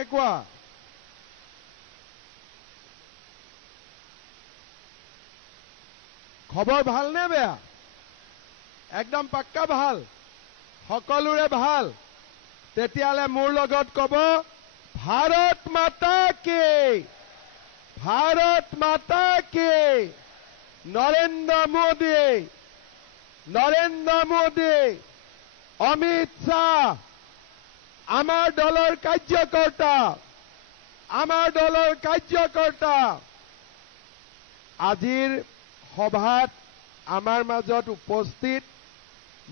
কোৱা খবৰ ভাল নে বেয়া একদম পাক্কা ভাল সকলোৰে ভাল তেতিয়ালে মোৰ লগত কব ভাৰত মাতা কি নৰেন্দ্ৰ মোদী অমিত শাহ আমাৰ দলৰ কাৰ্যকৰ্তা আজিৰ সভাত আমাৰ মাজত উপস্থিত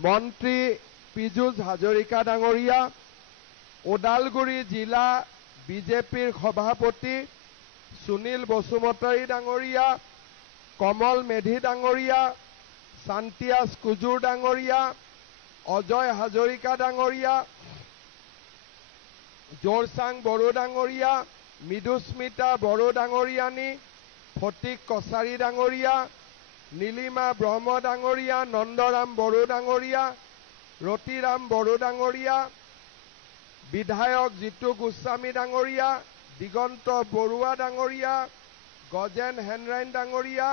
মন্ত্ৰী পীযুষ হাজৰিকা ডাঙৰীয়া ওদালগুৰি জিলা বিজেপিৰ সভাপতি সুনীল বসুমতাৰী ডাঙৰীয়া কমল মেধি ডাঙৰীয়া শান্তিয়াছ কুজুৰ ডাঙৰীয়া অজয় হাজৰিকা ডাঙৰীয়া জোৰচাং বড়ো ডাঙৰীয়া মৃদুস্মিতা বড়ো ডাঙৰীয়ানী ফটিক কছাৰী ডাঙৰীয়া নীলিমা ব্ৰহ্ম ডাঙৰীয়া নন্দৰাম বড়ো ডাঙৰীয়া ৰতিৰাম বড়ো ডাঙৰীয়া বিধায়ক জিতু গোস্বামী ডাঙৰীয়া দিগন্ত বৰুৱা ডাঙৰীয়া গজেন হেনৰাইন ডাঙৰীয়া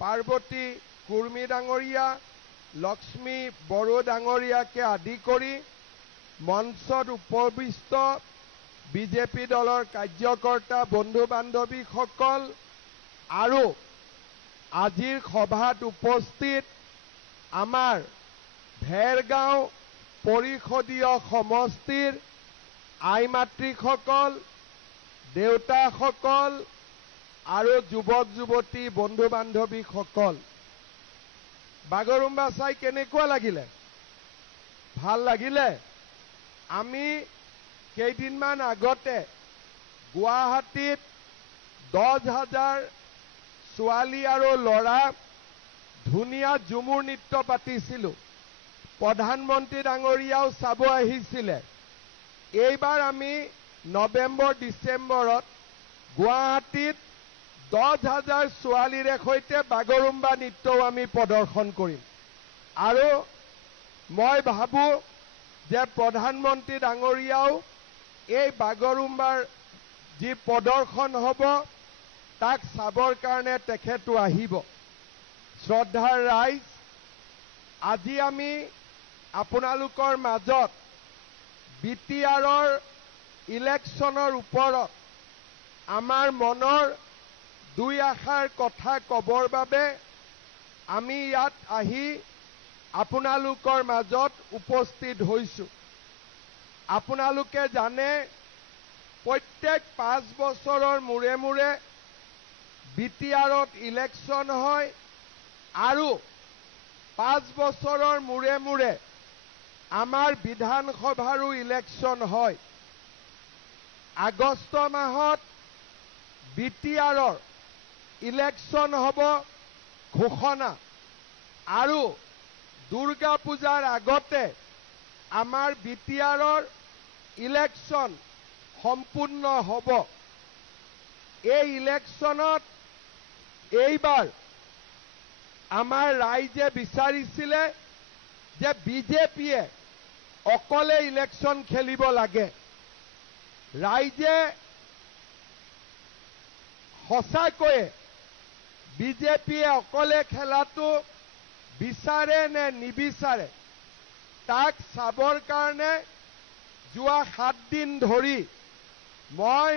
পাৰ্বতী কুৰ্মী ডাঙৰীয়া লক্ষ্মী বড়ো ডাঙৰীয়াকে আদি কৰি মঞ্চত উপবিষ্ট বিজেপি দলৰ কাৰ্যকৰ্তা বন্ধু বান্ধৱীসকল আৰু আজিৰ সভাত উপস্থিত আমাৰ ভেৰগাঁও পৰিষদীয় সমষ্টিৰ আই মাতৃসকল দেউতাসকল আৰু যুৱক যুৱতী বন্ধু বান্ধৱীসকল বাগৰুম্বা চাই কেনেকুৱা লাগিলে ভাল লাগিলে আমি কেইদিনমান আগতে গুৱাহাটীত 10,000 ছোৱালী আৰু ল'ৰা ধুনীয়া ঝুমুৰ নৃত্য পাতিছিলোঁ প্ৰধানমন্ত্ৰী ডাঙৰীয়াও চাব আহিছিলে এইবাৰ আমি নৱেম্বৰ ডিচেম্বৰত গুৱাহাটীত 10,000 ছোৱালীৰে সৈতে বাগৰুম্বা নৃত্যও আমি প্ৰদৰ্শন কৰিম আৰু মই ভাবো যে প্ৰধানমন্ত্ৰী ডাঙৰীয়াও এই বাগৰুম্বাৰ যি প্ৰদৰ্শন হ'ব তাক চাবৰ কাৰণে তেখেতো আহিব শ্ৰদ্ধাৰ ৰাইজ আজি আমি আপোনালোকৰ মাজত বিটিআৰৰ ইলেকশ্যনৰ ওপৰত আমাৰ মনৰ দুই আশাৰ কথা কবৰ বাবে আমি ইয়াত আহি আপোনালোকৰ মাজত উপস্থিত হৈছো আপোনালোকে জানে প্ৰত্যেক 5 বছৰৰ মূৰে মূৰে বিটিআৰত ইলেকশ্যন হয় আৰু 5 বছৰৰ মূৰে মূৰে আমাৰ বিধানসভাৰো ইলেকশ্যন হয় আগষ্ট মাহত বিটিআৰৰ ইলেকশ্যন হ'ব ঘোষণা আৰু দুৰ্গা পূজাৰ আগতে আমাৰ বিটিআৰৰ ইলেকশ্যন সম্পূৰ্ণ হ'ব এই ইলেকশ্যনত এইবাৰ আমাৰ ৰাইজে বিচাৰিছিলে যে বিজেপিয়ে অকলে ইলেকশ্যন খেলিব লাগে ৰাইজে সঁচাকৈয়ে বিজেপিয়ে অকলে খেলাটো বিচাৰে নে নিবিচাৰে তাক চাবৰ কাৰণে যোৱা 7 দিন ধৰি মই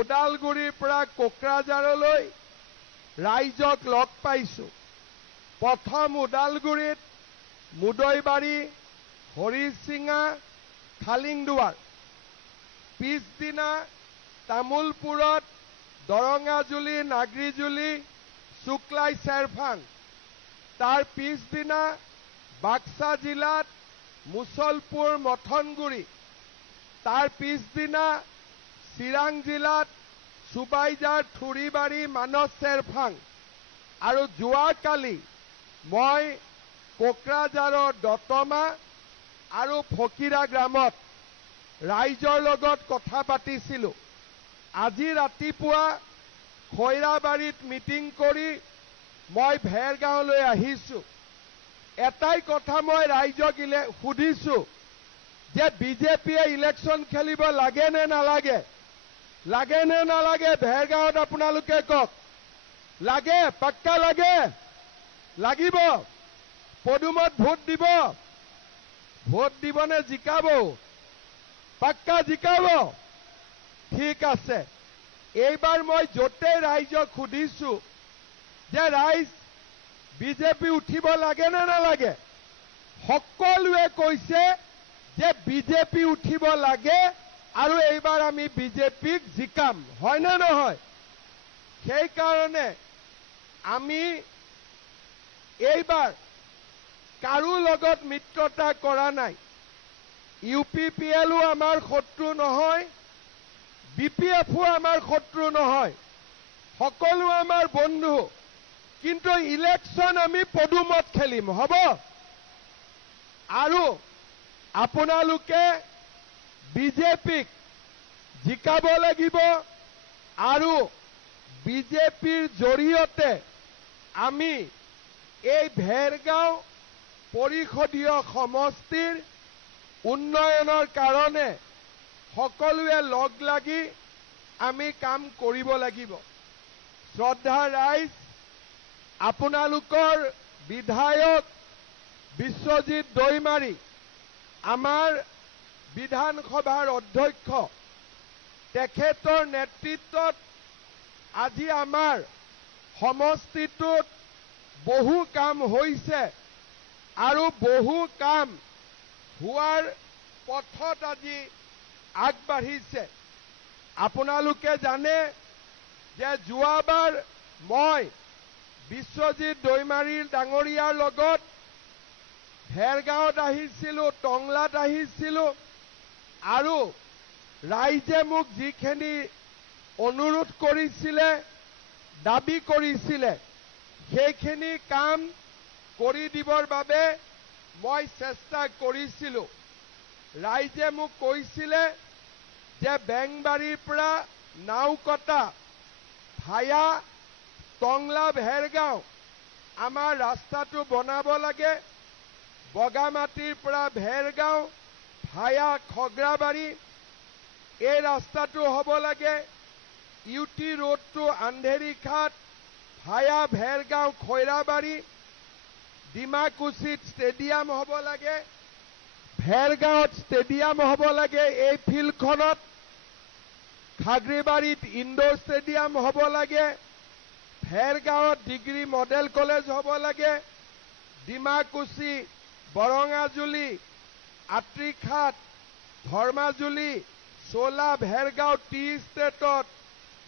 ওদালগুৰিৰ পৰা কোকৰাঝাৰলৈ ৰাইজক লগ পাইছো প্ৰথম ওদালগুৰিত মুদৈবাৰী হৰিচিঙা খালিংদুৱাৰ পিছদিনা তামুলপুৰত দৰঙাজুলি নাগৰিজুলি শুক্লাই চেৰফাং তাৰ পিছদিনা বাক্সা জিলাত মুছলপুৰ মথনগুৰি তাৰ পিছদিনা চিৰাং জিলাত সুবাইজাৰ থুৰিবাৰী মানস চেৰফাং আৰু যোৱাকালি মই কোকৰাঝাৰৰ দতমা আৰু ফকিৰা গ্ৰামত ৰাইজৰ লগত কথা পাতিছিলোঁ আজি ৰাতিপুৱা খৈৰাবাৰীত মিটিং কৰি মই ভেৰগাঁৱলৈ আহিছোঁ এটাই কথা মই ৰাইজক সুধিছোঁ যে বিজেপিয়ে ইলেকশন খেলিব লাগে নে নালাগে, লাগে নে নালাগে ভেৰগাঁৱত আপোনালোকে কওক। লাগে, পাক্কা লাগে, লাগিব। পদুমত ভোট দিব, ভোট দিবনে জিকাব, পাক্কা জিকাব। ঠিক আছে, এইবাৰ মই য'তেই ৰাইজক সুধিছো যে ৰাইজ বিজেপি উঠিব লাগে নে নালাগে, সকলোৱে কৈছে যে বিজেপি উঠিব লাগে আৰু এইবাৰ আমি বিজেপিক জিকাম, হয় নে নহয়? সেইকাৰণে আমি এইবাৰ কাৰো লগত মিত্ৰতা কৰা নাই। UPPLও আমাৰ শত্ৰু নহয়, BPFও আমাৰ শত্ৰু নহয়, সকলো আমাৰ বন্ধু। কিন্তু ইলেকশ্যন আমি পদুমত খেলিম, হ'ব? আৰু আপোনালোকে বিজেপিক জিকাব লাগিব আৰু বিজেপিৰ জৰিয়তে আমি এই ভেৰগাঁও পৰিষদীয় সমষ্টিৰ উন্নয়নৰ কাৰণে সকলোৱে লগ লাগি আমি কাম কৰিব লাগিব। শ্ৰদ্ধা ৰাইজ, আপোনালোকৰ বিধায়ক বিশ্বজিৎ দৈমাৰী, আমাৰ বিধানসভাৰ অধ্যক্ষ, তেখেতৰ নেতৃত্বত আজি আমাৰ সমষ্টিটোত বহু কাম হৈছে আৰু বহু কাম হোৱাৰ পথত আজি আগবাঢ়িছে। আপোনালোকে জানে যে যোৱাবাৰ মই বিশ্বজিৎ দৈমাৰী ডাঙৰীয়াৰ লগত ভেৰগাঁৱত আহিছিলোঁ, টংলাত আহিছিলোঁ আৰু ৰাইজে মোক যিখিনি অনুৰোধ কৰিছিলে, দাবী কৰিছিলে, সেইখিনি কাম কৰি দিবৰ বাবে মই চেষ্টা কৰিছিলোঁ। ৰাইজে মোক কৈছিলে যে বেংবাৰীৰ পৰা নাওকটা ভায়া টংলা ভেৰগাঁও আমাৰ ৰাস্তাটো বনাব লাগে। বগামাটিৰ পৰা ভেৰগাঁও ভায়া খগ্ৰাবাৰী এই ৰাস্তাটো হ'ব লাগে। UT ৰোডটো আন্ধেৰীঘাট ভায়া ভেৰগাঁও খৈৰাবাৰী ডিমাকুছিত ষ্টেডিয়াম হ'ব লাগে, ভেৰগাঁৱত ষ্টেডিয়াম হ'ব লাগে। এই ফিল্ডখনত খাগৰীবাৰীত ইনডোৰ ষ্টেডিয়াম হ'ব লাগে, ভেৰগাঁৱত ডিগ্ৰী মডেল কলেজ হ'ব লাগে, ডিমাকুছি, বৰঙাজুলি, আত্ৰিঘাট, ধৰ্মাজুলি, চোলা, ভেৰগাঁও টি ষ্টেটত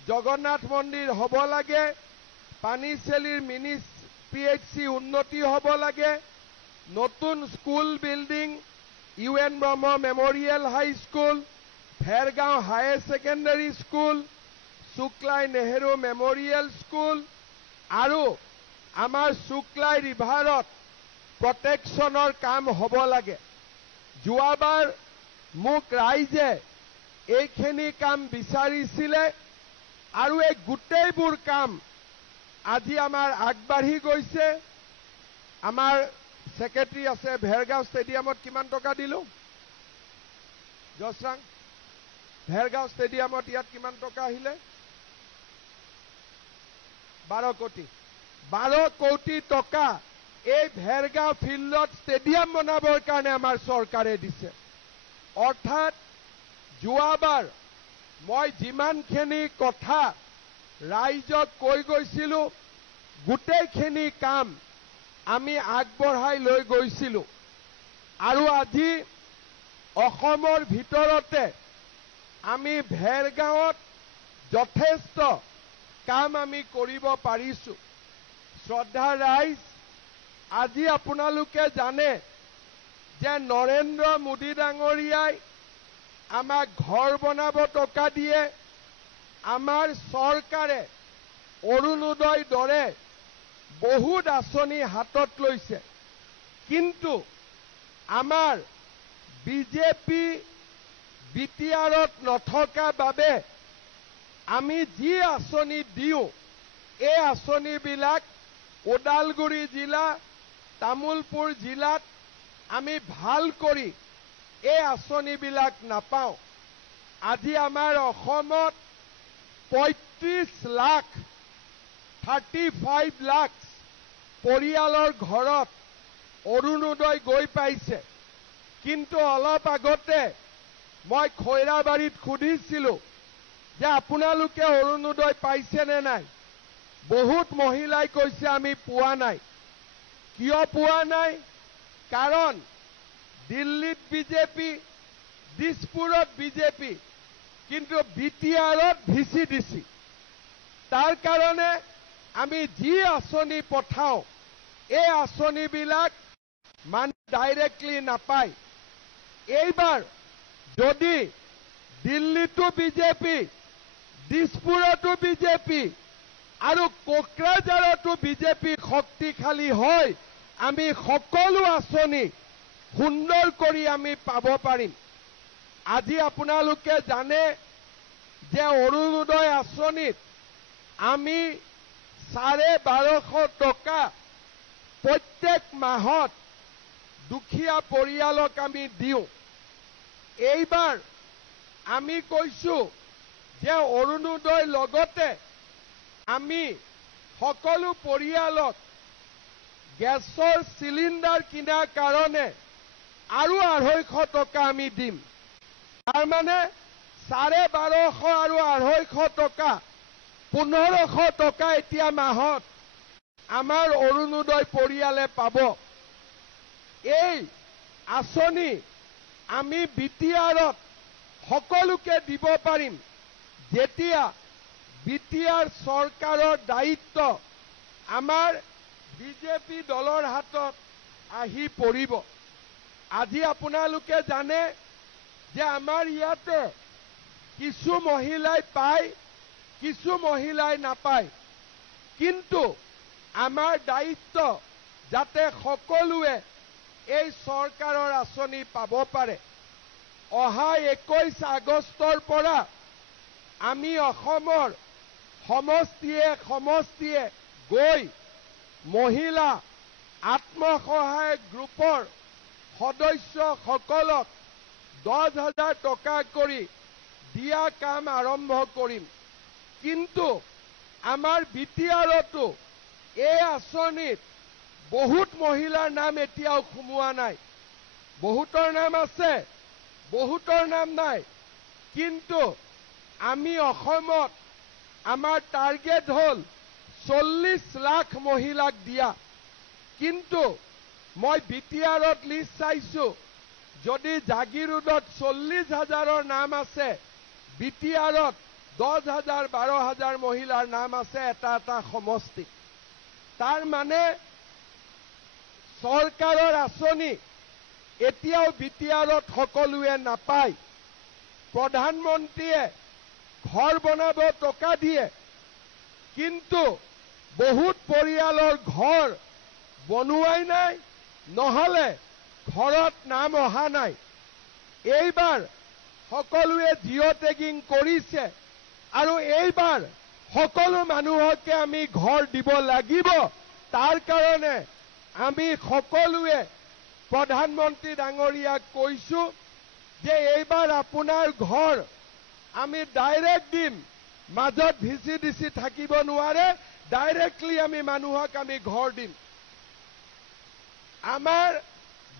জগন্নাথ মন্দিৰ হ'ব লাগে, পানীচেলিৰ মিনি PHC উন্নতি হ'ব লাগে, নতুন school building, UN Brahma memorial high school, Bhergaon higher secondary school, Shuklai Nehru memorial school আৰু আমাৰ শুক্লাই ৰিভাৰত প্ৰটেকশ্যনৰ কাম হ'ব লাগে। যোৱাবাৰ মোক ৰাইজে এইখিনি কাম বিচাৰিছিলে আৰু এই গোটেইবোৰ কাম আজি আমাৰ আগবাঢ়ি গৈছে। আমাৰ সেক্ৰেটাৰী আছে, ভেৰগাঁও ষ্টেডিয়ামত কিমান টকা দিলোঁ? জছৰাং, ভেৰগাঁও ষ্টেডিয়ামত ইয়াত কিমান টকা আহিলে? 12 কোটি। 12 কোটি টকা এই ভেৰগাঁও ফিল্ডত ষ্টেডিয়াম বনাবৰ কাৰণে আমাৰ চৰকাৰে দিছে। অৰ্থাৎ যোৱাবাৰ মই যিমানখিনি কথা ৰাইজক কৈ গৈছিলোঁ, গোটেইখিনি কাম আমি আগবঢ়াই লৈ গৈছিলোঁ আৰু আজি অসমৰ ভিতৰতে আমি ভেৰগাঁৱত যথেষ্ট কাম আমি কৰিব পাৰিছোঁ। শ্ৰদ্ধা ৰাইজ, আজি আপোনালোকে জানে যে নৰেন্দ্ৰ মোদী ডাঙৰীয়াই আমাক ঘৰ বনাব টকা দিয়ে, আমাৰ চৰকাৰে অৰুণোদয় দৰে বহুত আঁচনি হাতত লৈছে। কিন্তু আমাৰ বিজেপি বিটিআৰত নথকা বাবে আমি যি আঁচনি দিওঁ, এই আঁচনিবিলাক ওদালগুৰি জিলা, তামুলপুৰ জিলাত আমি ভাল কৰি এই আঁচনিবিলাক নাপাওঁ। আজি আমাৰ অসমত 35 লাখ 35 লাখ পৰিয়ালৰ ঘৰত অৰুণোদয় গৈ পাইছে। কিন্তু অলপ আগতে মই খৈৰাবাৰীত সুধিছিলোঁ যে আপোনালোকে অৰুণোদয় পাইছে নে নাই? বহুত মহিলাই কৈছে আমি পোৱা নাই। কিয় পোৱা নাই? কাৰণ দিল্লীত বিজেপি, দিছপুৰত বিজেপি, কিন্তু বিটিআৰত VCDC। তাৰ কাৰণে আমি যি আঁচনি পঠাওঁ এই আঁচনিবিলাক মানুহ ডাইৰেক্টলি নাপায়। এইবাৰ যদি দিল্লীতো বিজেপি, দিছপুৰতো বিজেপি আৰু কোকৰাঝাৰতো বিজেপি শক্তিশালী হয়, আমি সকলো আঁচনি সুন্দৰ কৰি আমি পাব পাৰিম। আজি আপোনালোকে জানে যে অৰুণোদয় আঁচনিত আমি 1250 টকা প্ৰত্যেক মাহত দুখীয়া পৰিয়ালক আমি দিওঁ। এইবাৰ আমি কৈছোঁ যে অৰুণোদয় লগতে আমি সকলো পৰিয়ালক গেছৰ চিলিণ্ডাৰ কিনাৰ কাৰণে আৰু 250 টকা আমি দিম। তাৰমানে 1250 আৰু 250 টকা 1500 টকা এতিয়া মাহত আমাৰ অৰুণোদয় পৰিয়ালে পাব। এই আঁচনি আমি বিটিআৰত সকলোকে দিব পাৰিম যেতিয়া বিটিআৰ চৰকাৰৰ দায়িত্ব আমাৰ বিজেপি দলৰ হাতত আহি পৰিব। আজি আপোনালোকে জানে যে আমাৰ ইয়াতে কিছু মহিলাই পায়, কিছু মহিলাই নাপায়। কিন্তু আমাৰ দায়িত্ব যাতে সকলোৱে এই চৰকাৰৰ আঁচনি পাব পাৰে। অহা 21 আগষ্টৰ পৰা আমি অসমৰ সমষ্টিয়ে গৈ মহিলা আত্মসহায়ক গ্ৰুপৰ সদস্যসকলক 10,000 টকা কৰি দিয়া কাম আৰম্ভ কৰিম। কিন্তু আমাৰ বিটিআৰতো এই আঁচনিত বহুত মহিলাৰ নাম এতিয়াও সোমোৱা নাই। বহুতৰ নাম আছে, বহুতৰ নাম নাই। কিন্তু আমি অসমত আমাৰ টাৰ্গেট হ'ল 40 লাখ মহিলাক দিয়া। কিন্তু মই বিটিআৰত লিষ্ট চাইছোঁ, যদি জাগিৰোডত 40,000ৰ নাম আছে, বিটিআৰত 10,000 12,000 মহিলাৰ নাম আছে এটা সমষ্টি। তাৰ মানে চৰকাৰৰ আঁচনি এতিয়াও বিটিআৰত সকলোৱে নাপায়। প্ৰধানমন্ত্ৰীয়ে ঘৰ বনাব টকা দিয়ে, কিন্তু বহুত পৰিয়ালৰ ঘৰ বনোৱাই নাই, নহলে ঘৰত নাম অহা নাই। এইবাৰ সকলোৱে জিঅ' টেগিং কৰিছে আৰু এইবাৰ সকলো মানুহকে আমি ঘৰ দিব লাগিব। তাৰ কাৰণে আমি সকলোৱে প্ৰধানমন্ত্ৰী ডাঙৰীয়াক কৈছোঁ যে এইবাৰ আপোনাৰ ঘৰ আমি ডাইৰেক্ট দিম। মাজত VCDC থাকিব নোৱাৰে, ডাইৰেক্টলি আমি মানুহক আমি ঘৰ দিম। আমাৰ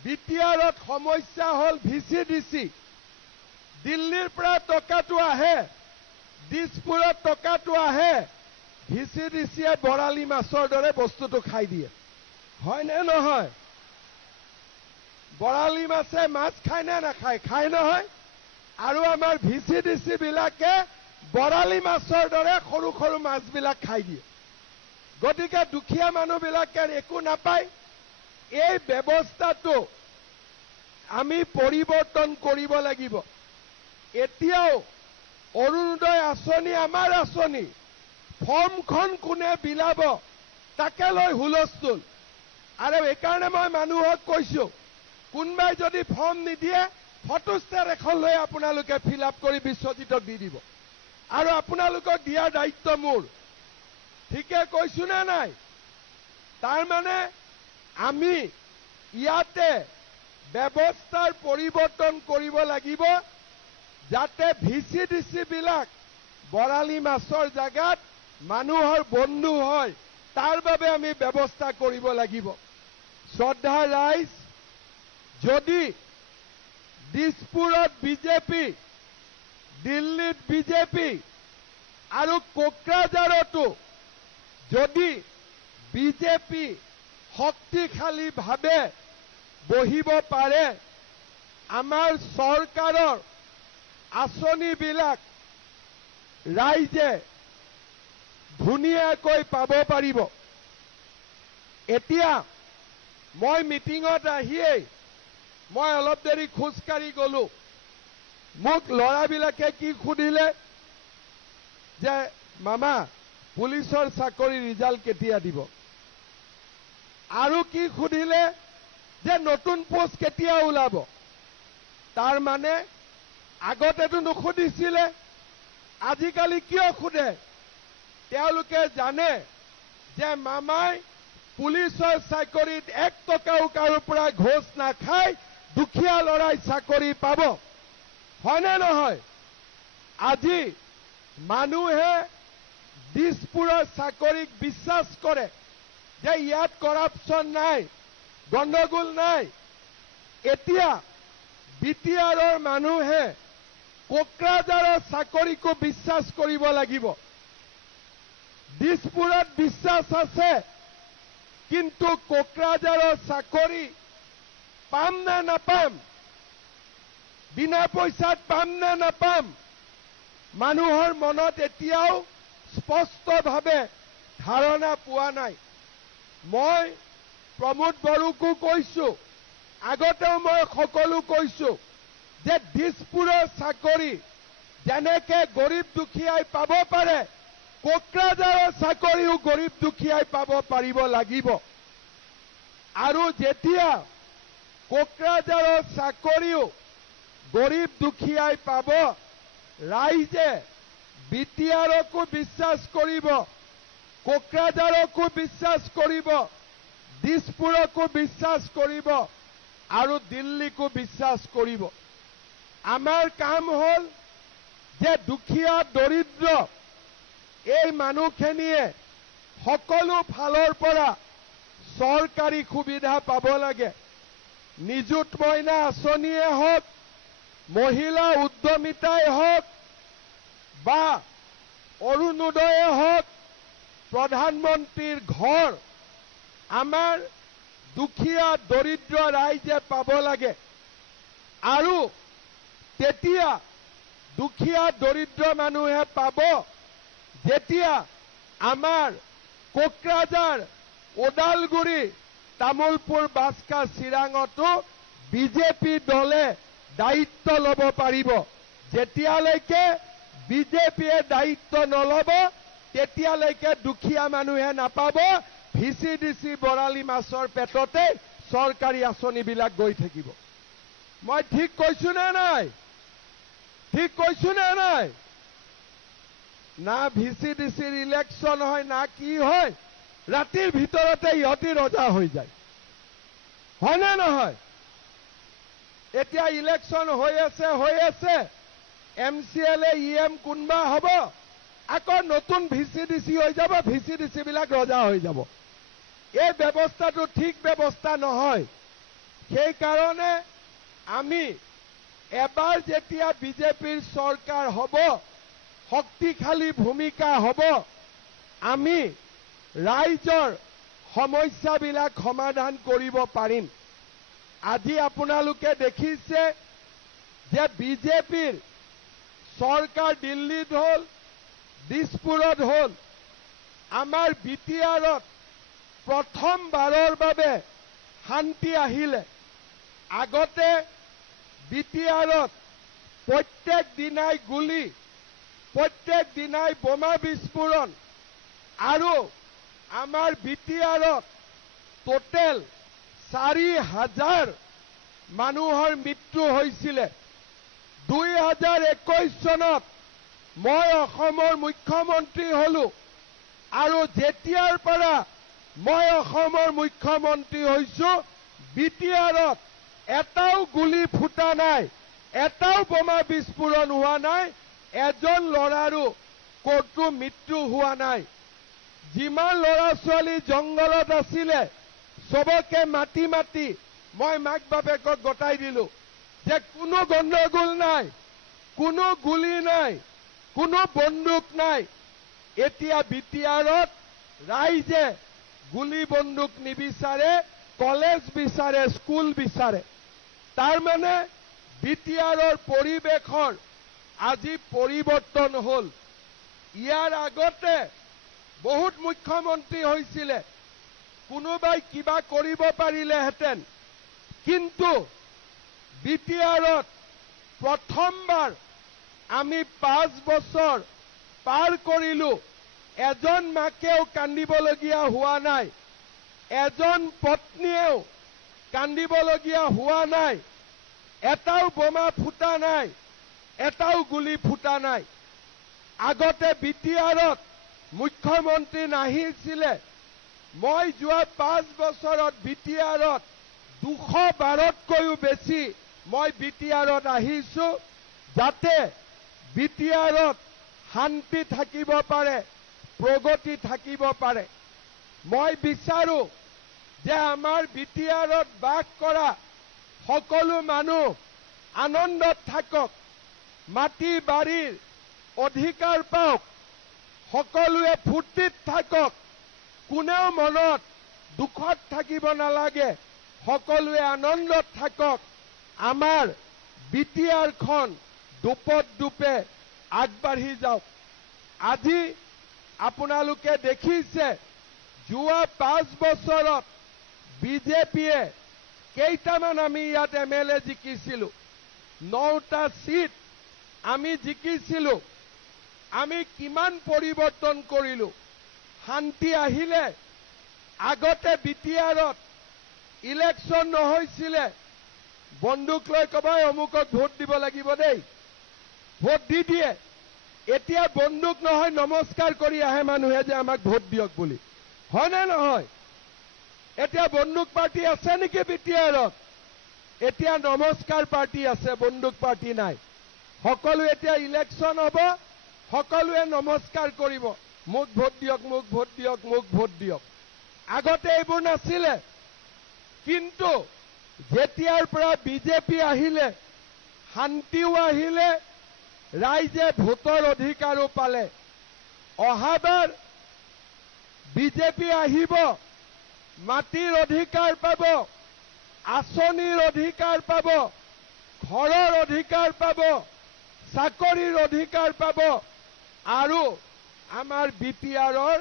বিটিআৰত সমস্যা হ'ল VCDC। দিল্লীৰ পৰা টকাটো আহে, দিছপুৰত টকাটো আহে, VCDCয়ে বৰালি মাছৰ দৰে বস্তুটো খাই দিয়ে। হয়নে নহয়? বৰালি মাছে মাছ খায় নে নাখায়? খায় নহয়। আৰু আমাৰ VCDC বিলাকে বৰালি মাছৰ দৰে সৰু সৰু মাছবিলাক খাই দিয়ে। গতিকে দুখীয়া মানুহবিলাকে একো নাপায়। এই ব্যৱস্থাটো আমি পৰিৱৰ্তন কৰিব লাগিব। এতিয়াও অৰুণোদয় আঁচনি আমাৰ আঁচনি, ফৰ্মখন কোনে বিলাব তাকে লৈ হুলস্থুল। আৰু এইকাৰণে মই মানুহক কৈছোঁ, কোনোবাই যদি ফৰ্ম নিদিয়ে ফটোষ্টেট এখন লৈ আপোনালোকে ফিল আপ কৰি বিশ্বজিতক দি দিব, আৰু আপোনালোকক দিয়াৰ দায়িত্ব মোৰ। ঠিকে কৈছোঁ নে নাই? তাৰমানে আমি ইয়াতে ব্যৱস্থাৰ পৰিৱৰ্তন কৰিব লাগিব যাতে ভিচিডিচি বিলাক বৰালি মাছৰ জাগাত মানুহৰ বন্ধু হয় তাৰ বাবে আমি ব্যৱস্থা কৰিব লাগিব শ্ৰদ্ধা ৰাইজ যদি দিছপুৰত বিজেপি দিল্লীত বিজেপি আৰু কোকৰাঝাৰতো যদি বিজেপি শক্তিশালীভাৱে বহিব পাৰে আমাৰ চৰকাৰৰ আঁচনিবিলাক ৰাইজে ধুনীয়াকৈ পাব পাৰিব এতিয়া মই মিটিঙত আহিয়েই মই অলপ দেৰি খোজকাঢ়ি গলো মোক ল'ৰাবিলাকে কি সুধিলে যে মামা পুলিচৰ চাকৰি ৰিজাল্ট কেতিয়া দিব আৰু কি সুধিলে যে নতুন পোষ্ট কেতিয়া ওলাব তাৰ মানে আগতেতো নুসুধিছিলে আজিকালি কিয় সোধে তেওঁলোকে জানে যে মামাই পুলিচৰ চাকৰিত 1 টকাও কাৰো পৰা ঘোষ নাখায় দুখীয়া লৰাই চাকৰি পাব হয়নে নহয় আজি মানুহে দিছপুৰৰ চাকৰিক বিশ্বাস কৰে যে ইয়াত কৰাপশ্যন নাই গণ্ডগোল নাই এতিয়া বিটিআৰৰ মানুহে কোকৰাঝাৰৰ চাকৰিকো বিশ্বাস কৰিব লাগিব দিছপুৰত বিশ্বাস আছে কিন্তু কোকৰাঝাৰৰ চাকৰি পাম নে নাপাম বিনা পইচাত পাম নে নাপাম মানুহৰ মনত এতিয়াও স্পষ্টভাৱে ধাৰণা পোৱা নাই মই প্ৰমোদ বড়োকো কৈছো আগতেও মই সকলো কৈছো যে দিছপুৰৰ চাকৰি যেনেকে গৰীব দুখীয়াই পাব পাৰে কোকৰাঝাৰৰ চাকৰিও গৰীব দুখীয়াই পাব পাৰিব লাগিব আৰু যেতিয়া কোকৰাঝাৰৰ চাকৰিও গৰীব দুখীয়াই পাব ৰাইজে বিটিআৰকো বিশ্বাস কৰিব কোকৰাঝাৰকো বিশ্বাস কৰিব দিছপুৰকো বিশ্বাস কৰিব আৰু দিল্লীকো বিশ্বাস কৰিব আমাৰ কাম হ'ল যে দুখীয়া দৰিদ্ৰ এই মানুহখিনিয়ে সকলো ফালৰ পৰা চৰকাৰী সুবিধা পাব লাগে নিযুত মইনা আঁচনিয়ে হওক মহিলা উদ্যমিতাই হওক বা অৰুণোদয়ে হওক প্ৰধানমন্ত্ৰীৰ ঘৰ আমাৰ দুখীয়া দৰিদ্ৰ ৰাইজে পাব লাগে আৰু তেতিয়া দুখীয়া দৰিদ্ৰ মানুহে পাব যেতিয়া আমাৰ কোকৰাঝাৰ ওদালগুৰি তামুলপুৰ বাস্কা চিৰাঙতো বিজেপি দলে দায়িত্ব ল'ব পাৰিব যেতিয়ালৈকে বিজেপিয়ে দায়িত্ব নল'ব তেতিয়ালৈকে দুখীয়া মানুহে নাপাব ভিচিডিচি বৰালি মাছৰ পেটতে চৰকাৰী আঁচনিবিলাক গৈ থাকিব মই ঠিক কৈছো নে নাই ঠিক কৈছো নে নাই না ভিচিডিচিৰ ইলেকশ্যন হয় না কি হয় ৰাতিৰ ভিতৰতে ইহঁতি ৰজা হৈ যায় হয়নে নহয় এতিয়া ইলেকশ্যন হৈ আছে MCLA EM কোনবা হ'ব আকৌ নতুন ভিচিডিচি হৈ যাব ভিচিডিচি বিলাক ৰজা হৈ যাব এই ব্যৱস্থাটো ঠিক ব্যৱস্থা নহয় সেই কাৰণে আমি এবাৰ যেতিয়া বিজেপিৰ চৰকাৰ হ'ব শক্তিশালী ভূমিকা হ'ব আমি ৰাইজৰ সমস্যাবিলাক সমাধান কৰিব পাৰিম আজি আপোনালোকে দেখিছে যে বিজেপিৰ চৰকাৰ দিল্লীত হ'ল দিছপুৰত হ'ল আমাৰ বিটিআৰত প্ৰথমবাৰৰ বাবে শান্তি আহিলে আগতে বিটিআৰত প্ৰত্যেক দিনাই গুলি প্ৰত্যেক দিনাই বোমা বিস্ফোৰণ আৰু আমাৰ বিটিআৰত টোটেল 4,000 মানুহৰ মৃত্যু হৈছিলে 2021 চনত মই অসমৰ মুখ্যমন্ত্ৰী হলো আৰু যেতিয়াৰ পৰা মই অসমৰ মুখ্যমন্ত্ৰী হৈছো বিটিআৰত এটাও গুলি ফুটা নাই, এটাও বোমা বিস্ফোৰণ হোৱা নাই, এজন ল'ৰাৰো ক'তো মৃত্যু হোৱা নাই। যিমান ল'ৰা ছোৱালী জংঘলত আছিলে সবকে মাতি মাতি মই মাক বাপেকক গতাই দিলো যে কোনো গণ্ডগোল নাই, কোনো গুলি নাই, কোনো বন্দুক নাই। এতিয়া বিটিআৰত ৰাইজে গুলি বন্দুক নিবিচাৰে, কলেজ বিচাৰে, স্কুল বিচাৰে। তাৰমানে বিটিআৰৰ পৰিৱেশৰ আজি পৰিৱৰ্তন হ'ল। ইয়াৰ আগতে বহুত মুখ্যমন্ত্ৰী হৈছিলে, কোনোবাই কিবা কৰিব পাৰিলেহেঁতেন, কিন্তু বিটিআৰত প্ৰথমবাৰ আমি 5 বছৰ পাৰ কৰিলো, এজন মাকেও কান্দিবলগীয়া হোৱা নাই, এজন পত্নীয়েও কান্দিবলগীয়া হোৱা নাই, এটাও বোমা ফুটা নাই, এটাও গুলি ফুটা নাই। আগতে বিটিআৰত মুখ্যমন্ত্ৰী নাহিছিলে, মই যোৱা 5 বছৰত বিটিআৰত 212তকৈও বেছি মই বিটিআৰত আহিছো, যাতে বিটিআৰত শান্তি থাকিব পাৰে, প্ৰগতি থাকিব পাৰে। মই বিচাৰো যে আমাৰ বিটিআৰত বাস কৰা সকলো মানুহ আনন্দত থাকক, মাটি বাৰীৰ অধিকাৰ পাওক, সকলোৱে ফূৰ্তিত থাকক, কোনেও মনত দুখত থাকিব নালাগে, সকলোৱে আনন্দত থাকক। আমাৰ বিটিআৰখন দুপত দুপে আগবাঢ়ি যাওক। আজি আপোনালোকে দেখিছে যোৱা 5 বছৰত বিজেপিয়ে কেইটামান আমি ইয়াত MLA জিকিছিলো, 9টা সিট আমি জিকিছিলো। আমি কিমান পৰিৱৰ্তন কৰিলো, শান্তি আহিলে। আগতে বিটিআৰত ইলেকশ্যন নহৈছিলে, বন্দুক লৈ কবাই অমুকক ভোট দিব লাগিব দেই, ভোট দি দিয়ে। এতিয়া বন্দুক নহয়, নমস্কাৰ কৰি আহে মানুহে যে আমাক ভোট দিয়ক বুলি, হয় নে নহয়? এতিয়া বন্দুক পাৰ্টি আছে নেকি বিটিআৰত? এতিয়া নমস্কাৰ পাৰ্টি আছে, বন্দুক পাৰ্টি নাই। সকলো এতিয়া ইলেকশ্যন হ'ব, সকলোৱে নমস্কাৰ কৰিব, মোক ভোট দিয়ক, মোক ভোট দিয়ক, মোক ভোট দিয়ক। আগতে এইবোৰ নাছিলে, কিন্তু যেতিয়াৰ পৰা বিজেপি আহিলে, শান্তিও আহিলে, ৰাইজে ভোটৰ অধিকাৰো পালে। অহাবাৰ বিজেপি আহিব, মাটিৰ অধিকাৰ পাব, আঁচনিৰ অধিকাৰ পাব, ঘৰৰ অধিকাৰ পাব, চাকৰিৰ অধিকাৰ পাব, আৰু আমাৰ বিটিআৰৰ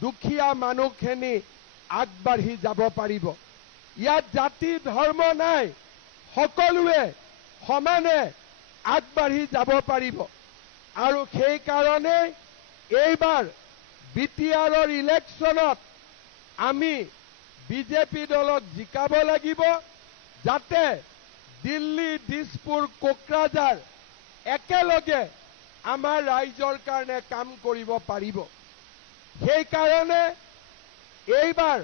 দুখীয়া মানুহখিনি আগবাঢ়ি যাব পাৰিব। ইয়াত জাতি ধৰ্ম নাই, সকলোৱে সমানে আগবাঢ়ি যাব পাৰিব। আৰু সেইকাৰণে এইবাৰ বিটিআৰৰ ইলেকশ্যনত আমি বিজেপি দলক জিকাব লাগিব, যাতে দিল্লী, দিছপুৰ, কোকৰাঝাৰ একেলগে আমাৰ ৰাইজৰ কাৰণে কাম কৰিব পাৰিব। সেইকাৰণে এইবাৰ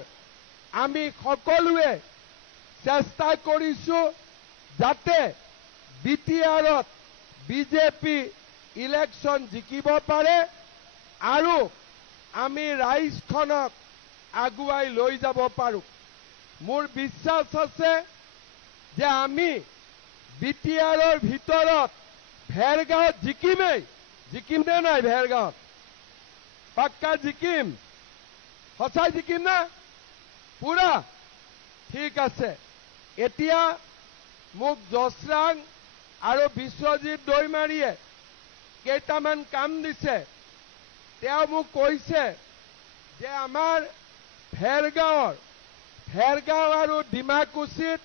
আমি সকলোৱে চেষ্টা কৰিছো যাতে বিটিআৰত বিজেপি ইলেকশ্যন জিকিব পাৰে, আৰু আমি ৰাইজখনক আগুৱাই লৈ যাব পাৰো। মোৰ বিশ্বাস আছে যে আমি বিটিআৰৰ ভিতৰত ভেৰগাঁৱত জিকিমেই। জিকিম নে নাই? ভেৰগাঁৱত পাক্কা জিকিম, সঁচাই জিকিম না? পুৰা ঠিক আছে। এতিয়া মোক জছৰাং আৰু বিশ্বজিৎ দৈমাৰীয়ে কেইটামান কাম দিছে। তেওঁ মোক কৈছে যে আমাৰ ভেৰগাঁও আৰু ডিমাকুছিত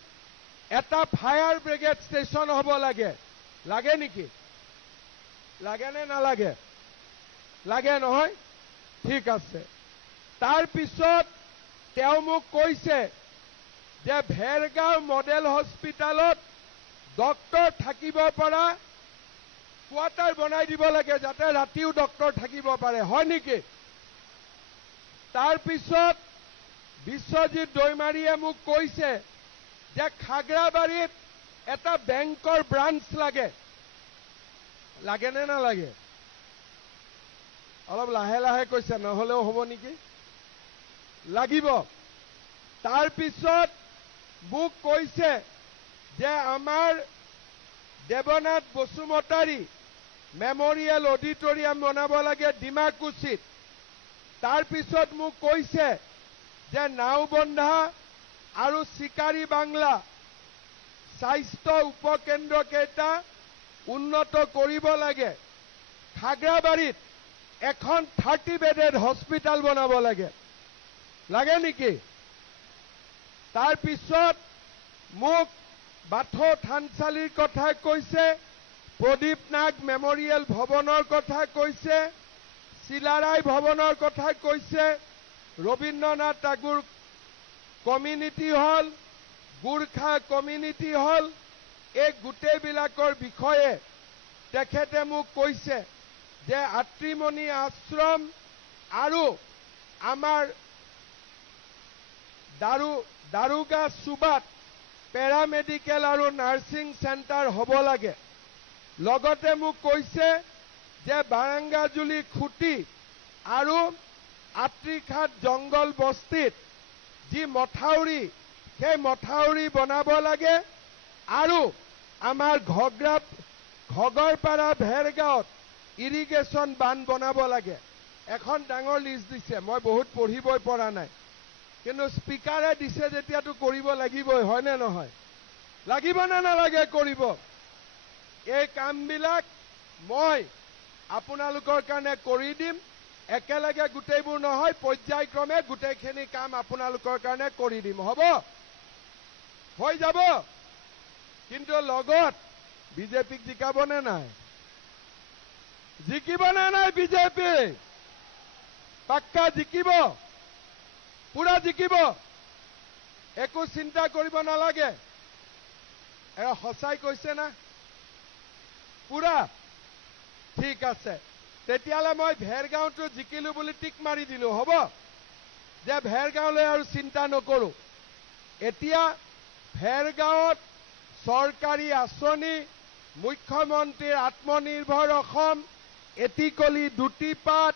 এটা ফায়াৰ ব্ৰিগেড ষ্টেচন হ'ব লাগে। লাগে নেকি? লাগে নে নালাগে? লাগে নহয়? ঠিক আছে। তাৰপিছত তেওঁ মোক কৈছে যে ভেৰগাঁও মডেল হস্পিটালত ডক্টৰ থাকিব পৰা কোৱাৰ্টাৰ বনাই দিব লাগে, যাতে ৰাতিও ডক্টৰ থাকিব পাৰে, হয় নেকি? তাৰপিছত বিশ্বজিৎ দৈমাৰীয়ে মোক কৈছে যে খাগড়াবাড়িত এটা বেংকৰ ব্ৰাঞ্চ লাগে নে নালাগে? অলপ লাহে লাহে কৈছে, নহলেও হ'ব নেকি? লাগিব। তাৰ পিছত মোক কৈছে যে আমাৰ দেৱনাথ বসুমতাৰী মেমৰিয়েল অডিটৰিয়াম বনাব লাগে ডিমাকুছিত। তাৰ পিছত মোক কৈছে যে নাওবন্ধা আৰু চিকাৰী বাংলা স্বাস্থ্য উপকেন্দ্ৰকেইটা উন্নত কৰিব লাগে। খাগড়াবাড়িত এখন 30 বেডেড হস্পিটাল বনাব লাগে নেকি? তাৰ পিছত মোক বাথৌ থানচালিৰ কথা কৈছে, প্ৰদীপ নাগ মেমৰিয়েল ভৱনৰ কথা কৈছে, চিলাৰায় ভৱনৰ কথা কৈছে, Rabindranath Thakur community hall, Gurkha community hall, এই গোটেইবিলাকৰ বিষয়ে তেখেতে মোক কৈছে যে আত্ৰিমণি আশ্ৰম আৰু আমাৰ দাৰোগা সুবাত পেৰামেডিকেল আৰু নাৰ্ছিং চেণ্টাৰ হ'ব লাগে। লগতে মোক কৈছে যে বাৰাংগাজুলি খুটি আৰু আত্ৰিখাট জংগল বস্তিত যি মথাউৰি, সেই মথাউৰি বনাব লাগে আৰু আমাৰ ঘগৰপাৰা ভেৰগাঁৱত ইৰিগেশ্যন বান্ধ বনাব লাগে। এখন ডাঙৰ লিষ্ট দিছে, মই বহুত পঢ়িবই পৰা নাই, কিন্তু স্পিকাৰে দিছে যেতিয়াতো কৰিব লাগিবই, হয়নে নহয়? লাগিব নে নালাগে কৰিব? এই কামবিলাক মই আপোনালোকৰ কাৰণে কৰি দিম। একেলগে গোটেইবোৰ নহয়, পৰ্যায়ক্ৰমে গোটেইখিনি কাম আপোনালোকৰ কাৰণে কৰি দিম। হ'ব? হৈ যাব। কিন্তু লগত বিজেপিক জিকাবনে নাই? জিকিবনে নাই বিজেপি? পাক্কা জিকিব, পুৰা জিকিব, একো চিন্তা কৰিব নালাগে। এয়া সঁচাই কৈছে না? পুৰা ঠিক আছে। তেতিয়াহ'লে মই ভেৰগাঁওটো জিকিলো বুলি টিক মাৰি দিলো, হ'ব? যে ভেৰগাঁওলৈ আৰু চিন্তা নকৰো। এতিয়া ভেৰগাঁৱত চৰকাৰী আঁচনি, মুখ্যমন্ত্ৰীৰ আত্মনিৰ্ভৰ অসম, এটিকলি দুটিপাত,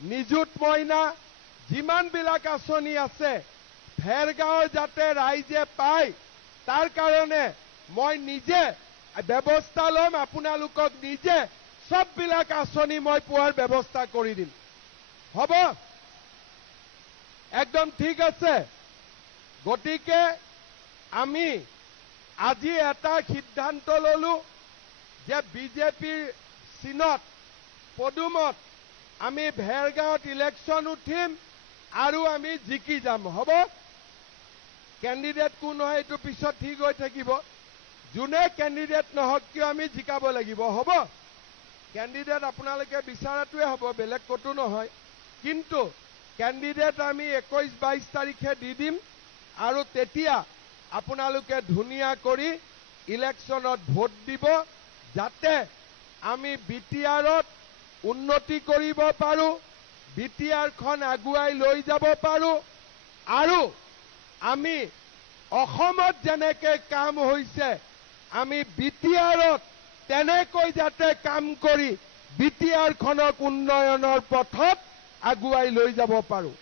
নিযুত মইনা, যিমানবিলাক আঁচনি আছে ভেৰগাঁৱৰ যাতে ৰাইজে পায়, তাৰ কাৰণে মই নিজে ব্যৱস্থা ল'ম। আপোনালোকক নিজে সববিলাক আঁচনি মই পোৱাৰ ব্যৱস্থা কৰি দিম। হ'ব? একদম ঠিক আছে। গতিকে আমি আজি এটা সিদ্ধান্ত ললো যে বিজেপিৰ চিনত পদুমত আমি ভেৰগাঁৱত ইলেকশ্যন উঠিম আৰু আমি জিকি যাম। হ'ব? কেণ্ডিডেট কোন হয় এইটো পিছত ঠিক হৈ থাকিব। যোনে কেণ্ডিডেট নহওক কিয় আমি জিকাব লাগিব। হ'ব? কেণ্ডিডেট আপোনালোকে বিচাৰাটোৱে হ'ব, বেলেগ কতো নহয়। কিন্তু কেণ্ডিডেট আমি 21-22 তাৰিখে দি দিম আৰু তেতিয়া আপোনালোকে ধুনীয়া কৰি ইলেকশ্যনত ভোট দিব, যাতে আমি বিটিআৰত উন্নতি কৰিব পাৰো, বিটিআৰখন আগুৱাই লৈ যাব পাৰো আৰু আমি অসমত যেনেকৈ কাম হৈছে আমি বিটিআৰত তেনেকৈ যাতে কাম কৰি বিটিআৰখনক উন্নয়নৰ পথত আগুৱাই লৈ যাব পাৰো।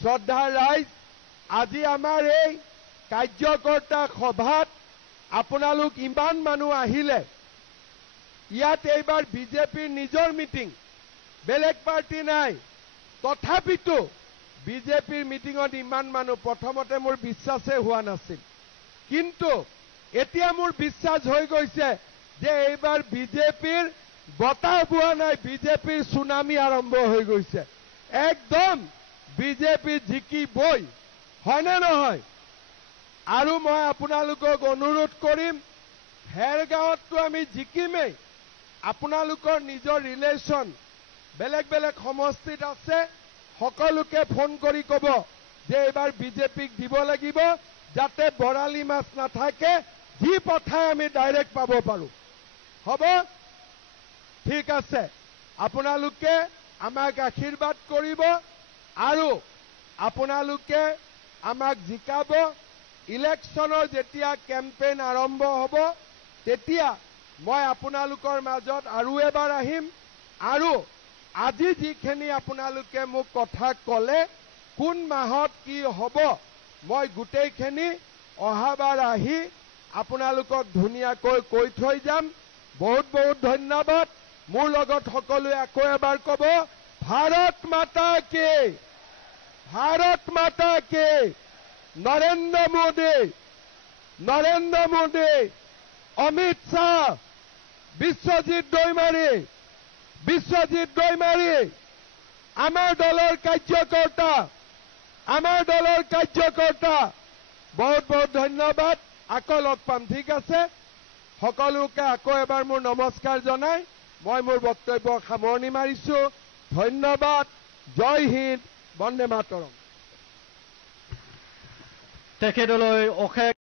শ্ৰদ্ধাৰ ৰাইজ, আজি আমাৰ এই কাৰ্যকৰ্তা সভাত আপোনালোক ইমান মানুহ আহিলে। ইয়াত এইবাৰ বিজেপিৰ নিজৰ মিটিং, বেলেগ পাৰ্টি নাই। তথাপিতো বিজেপিৰ মিটিঙত ইমান মানুহ প্ৰথমতে মোৰ বিশ্বাসেই হোৱা নাছিল, কিন্তু এতিয়া মোৰ বিশ্বাস হৈ গৈছে যে এইবাৰ বিজেপিৰ বতাহ বোৱা নাই, বিজেপিৰ সুনামি আৰম্ভ হৈ গৈছে। একদম বিজেপি জিকিবই, হয়নে নহয়? আৰু মই আপোনালোকক অনুৰোধ কৰিম, ভেৰগাঁৱততো আমি জিকিমেই। আপোনালোকৰ নিজৰ ৰিলেশ্যন বেলেগ বেলেগ সমষ্টিত আছে, সকলোকে ফোন কৰি ক'ব যে এইবাৰ বিজেপিক দিব লাগিব, যাতে বৰালি মাছ নাথাকে, যি পঠাই আমি ডাইৰেক্ট পাব পাৰো। হ'ব? ঠিক আছে। আপোনালোকে আমাক আশীৰ্বাদ কৰিব আৰু আপোনালোকে আমাক জিকাব। ইলেকশ্যনৰ যেতিয়া কেম্পেইন আৰম্ভ হ'ব তেতিয়া মই আপোনালোকৰ মাজত আৰু এবাৰ আহিম আৰু আজি যিখিনি আপোনালোকে মোক কথা ক'লে কোন মাহত কি হ'ব মই গোটেইখিনি অহাবাৰ আহি আপোনালোকক ধুনীয়াকৈ কৈ থৈ যাম বহুত বহুত ধন্যবাদ মোৰ লগত সকলোৱে আকৌ এবাৰ ক'ব ভাৰত মাতা কি নৰেন্দ্ৰ মোদী অমিত শাহ বিশ্বজিৎ দৈমাৰী আমাৰ দলৰ কাৰ্যকৰ্তা বহুত বহুত ধন্যবাদ আকৌ লগ পাম ঠিক আছে সকলোকে আকৌ এবাৰ মোৰ নমস্কাৰ জনাই মই মোৰ বক্তব্য সামৰণি মাৰিছো ধন্যবাদ জয় হিন্দ বন্দে মাতৰম তেখেতলৈ অশেষ